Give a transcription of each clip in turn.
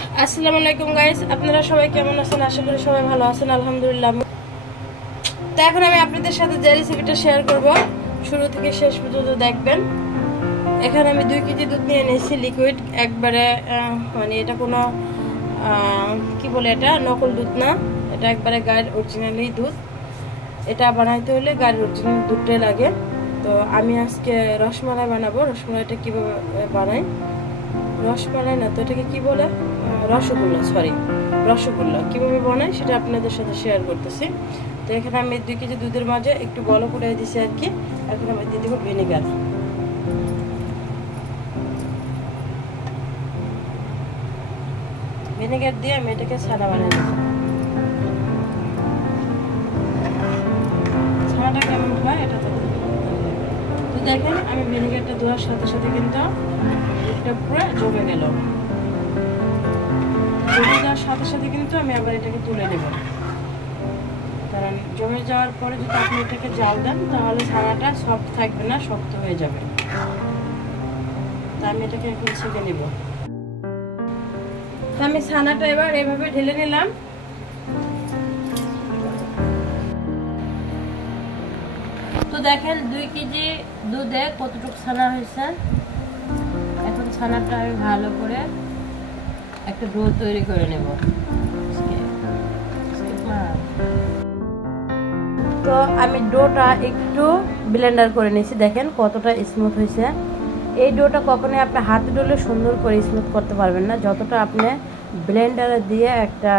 আসসালামু আলাইকুম গাইস, আপনারা সবাই কেমন আছেন? আশা করি সবাই ভালো আছেন, আলহামদুলিল্লাহ। তো এখন আমি আপনাদের সাথে যে রেসিপিটা শেয়ার করব, শুরু থেকে শেষ পর্যন্ত দেখবেন। এখানে আমি 2 কেজি দুধ নিয়ে নিয়েছি, লিকুইড একবারে, মানে এটা কোনো কি বলে, এটা নকল দুধ না, এটা একবারে গায়ের অরিজিনালি দুধ। এটা বানাইতে হলে গায়ের অরিজিনাল দুধটাই লাগে। তো আমি আজকে রসমালাই বানাবো। রসমালাইটা কীভাবে বানাই, রসমালাই না তো এটাকে কি বলে, রসগোল্লা, রসগোল্লা কীভাবে বানাই সেটা আপনাদের সাথে শেয়ার করতেছি। তো এখানে আমি 2 কেজি দুধের মাঝে একটু বল করে দিছি আর কি। এখন আমি দিয়ে দেবো ভিনেগার। ভিনেগার দিয়ে আমি এটাকে ছানা বানিয়ে নেব। ছানাটা কেমন হয় এটা তো দেখেন, আমি ভিনেগারটা দেওয়ার সাথে সাথে কিন্তু এটা পুরো জমে গেল। জমে যাওয়ার সাথে সাথে কিন্তু আমি আবার এটাকে তুলে নেব, কারণ জমে যাওয়ার পরে যদি আপনি এটাকে জাল দেন তাহলে ছানাটা সফট থাকবে না, শক্ত হয়ে যাবে। তা আমি এটাকে এখন ছেঁকে নেব। তো আমি ছানাটা এবার এভাবে ঢেলে নিলাম। তো দেখেন 2 কেজি দুধে কতটুকু ছানা হয়েছে। এখন ছানাটা আমি ভালো করে একটা ডো তৈরি করে নেব। তো আমি ডোটা একটু ব্লেন্ডার করে নিয়েছি, দেখেন কতটা স্মুথ হয়েছে। এই ডোটা কখনোই আপনি হাতে ডলে সুন্দর করে স্মুথ করতে পারবেন না, যতটা আপনি ব্লেন্ডারে দিয়ে একটা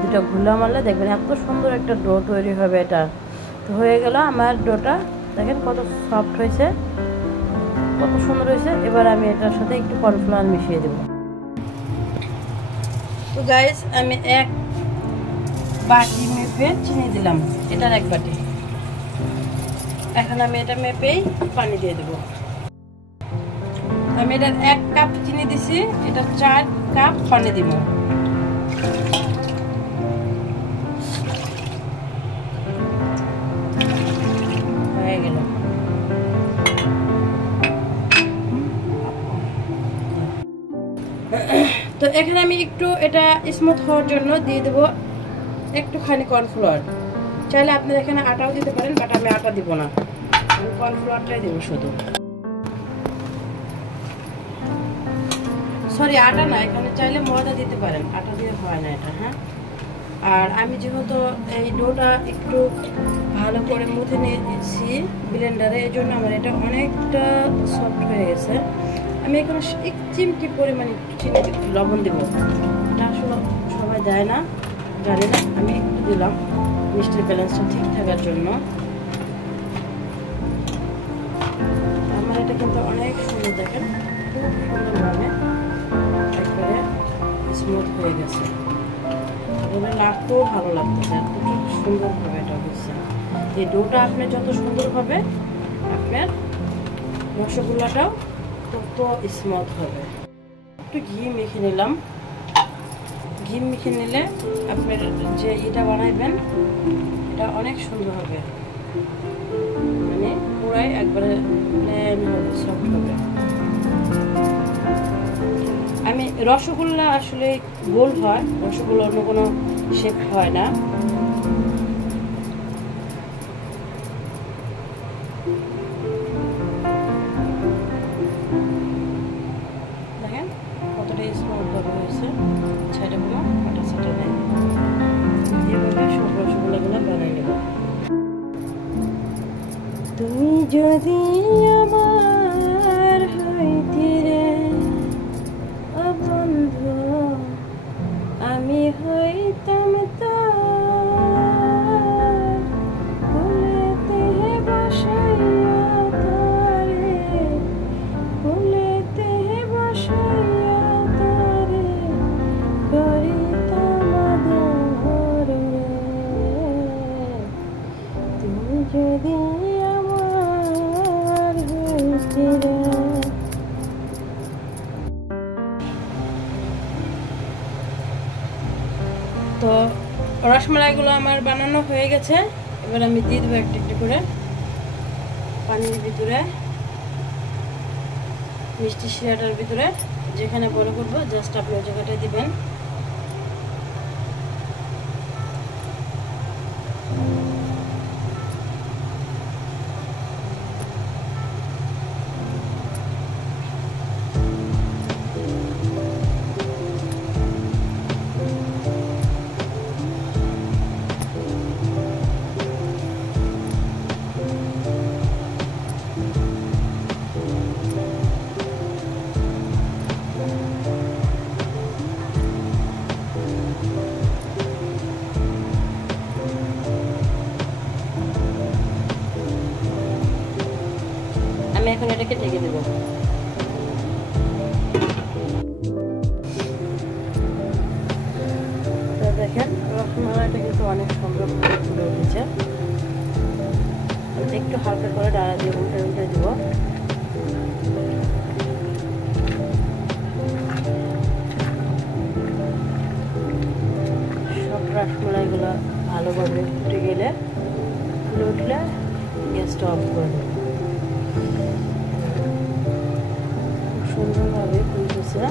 দুটো ঘুলা মারলে দেখবেন এত সুন্দর একটা ডো তৈরি হবে। এটা তো হয়ে গেল আমার ডোটা, দেখেন কত সফট হয়েছে, কত সুন্দর হয়েছে। এবার আমি এটার সাথে একটু কর্নফ্লাওয়ার মিশিয়ে দেব। তো গাইস, আমি 1 বাটি মেপে চিনি দিলাম, এটার 1 বাটি। এখন আমি এটা মেপেই পানি দিয়ে দেব। আমি এটার 1 কাপ চিনি দিছি, এটা 4 কাপ পানি দিব। হয়ে গেল। তো এখানে আমি একটু এটা স্মুথ হওয়ার জন্য দিয়ে দেবো একটুখানি কর্নফ্লাওয়ার। চাইলে আপনারা এখানে আটাও দিতে পারেন, বাট আমি আটা দিব না, আমি কর্নফ্লাওয়ারটাই দেবো শুধু। সরি, আটা না, এখানে চাইলে ময়দা দিতে পারেন, আটা দিয়ে হয় না এটা। হ্যাঁ, আর আমি যেহেতু এই ডোটা একটু ভালো করে মুথে নিয়েছি ব্লেন্ডারে, এই জন্য আমার এটা অনেকটা সফট হয়ে গেছে। আমি এখানে 1 চিমটি পরিমাণে চিনি লবণ দেবো। এটা আসলে সবাই দেয় না, জানি না, আমি একটু দিলাম মিষ্টির ব্যালেন্সটা ঠিক থাকার জন্য। আমার এটা কিন্তু অনেক সুন্দর, দেখেন খুব সুন্দরভাবে একবারে স্মুথ হয়ে গেছে। এবার লাগতেও ভালো লাগতেছে, এতটা সুন্দরভাবে এটা হচ্ছে। এই ডোটা আপনি যত সুন্দর হবে, আপনার রসগোল্লাটাও তত স্মুথ হবে। একটু ঘি মেখে নিলাম। ঘি মেখে নিলে আপনার যে এটা বানাইবেন এটা অনেক সুন্দর হবে, মানে পুরাই একবারে প্লেন হবে, সফট হবে। আমি রসগোল্লা আসলে গোল হয়, রসগোল্লা অন্য কোনো শেপ হয় না। দেখেন কতটা স্মুথভাবে হয়েছে, ছেড়ে কোনো কাটা ছাটা নেই। এভাবে সব রসগোল্লাগুলো বানিয়ে নেব। তুমি যদি আমার হইতে রে ও বন্ধু, আমি হইতাম তার ফুলেতে বসাইয়া তারে, ফুলেতে বসাইয়া তারে করিতাম আদর রে। তুমি যদি আমার হইতে রে। তো রসমালাইগুলো আমার বানানো হয়ে গেছে। এবার আমি দিয়ে দেবো একটা একটা করে পানির ভিতরে, মিষ্টি শিরাটার ভিতরে যেখানে বড় করব জাস্ট আপনি ওই জায়গাটায় দিবেন। আমি এখন এটাকে ঢেকে দেব। দেখেন রসমালাইটা কিন্তু অনেক সুন্দর ফুলে উঠেছে। একটু হালকা করে ডালা দিয়ে উল্টে উল্টে দিব। সব রসমালাইগুলো ভালোভাবে ফুটে গেলে ফুলে উঠলে গ্যাসটা অফ করে দেব। সুন্দরভাবে ফুলতেছে।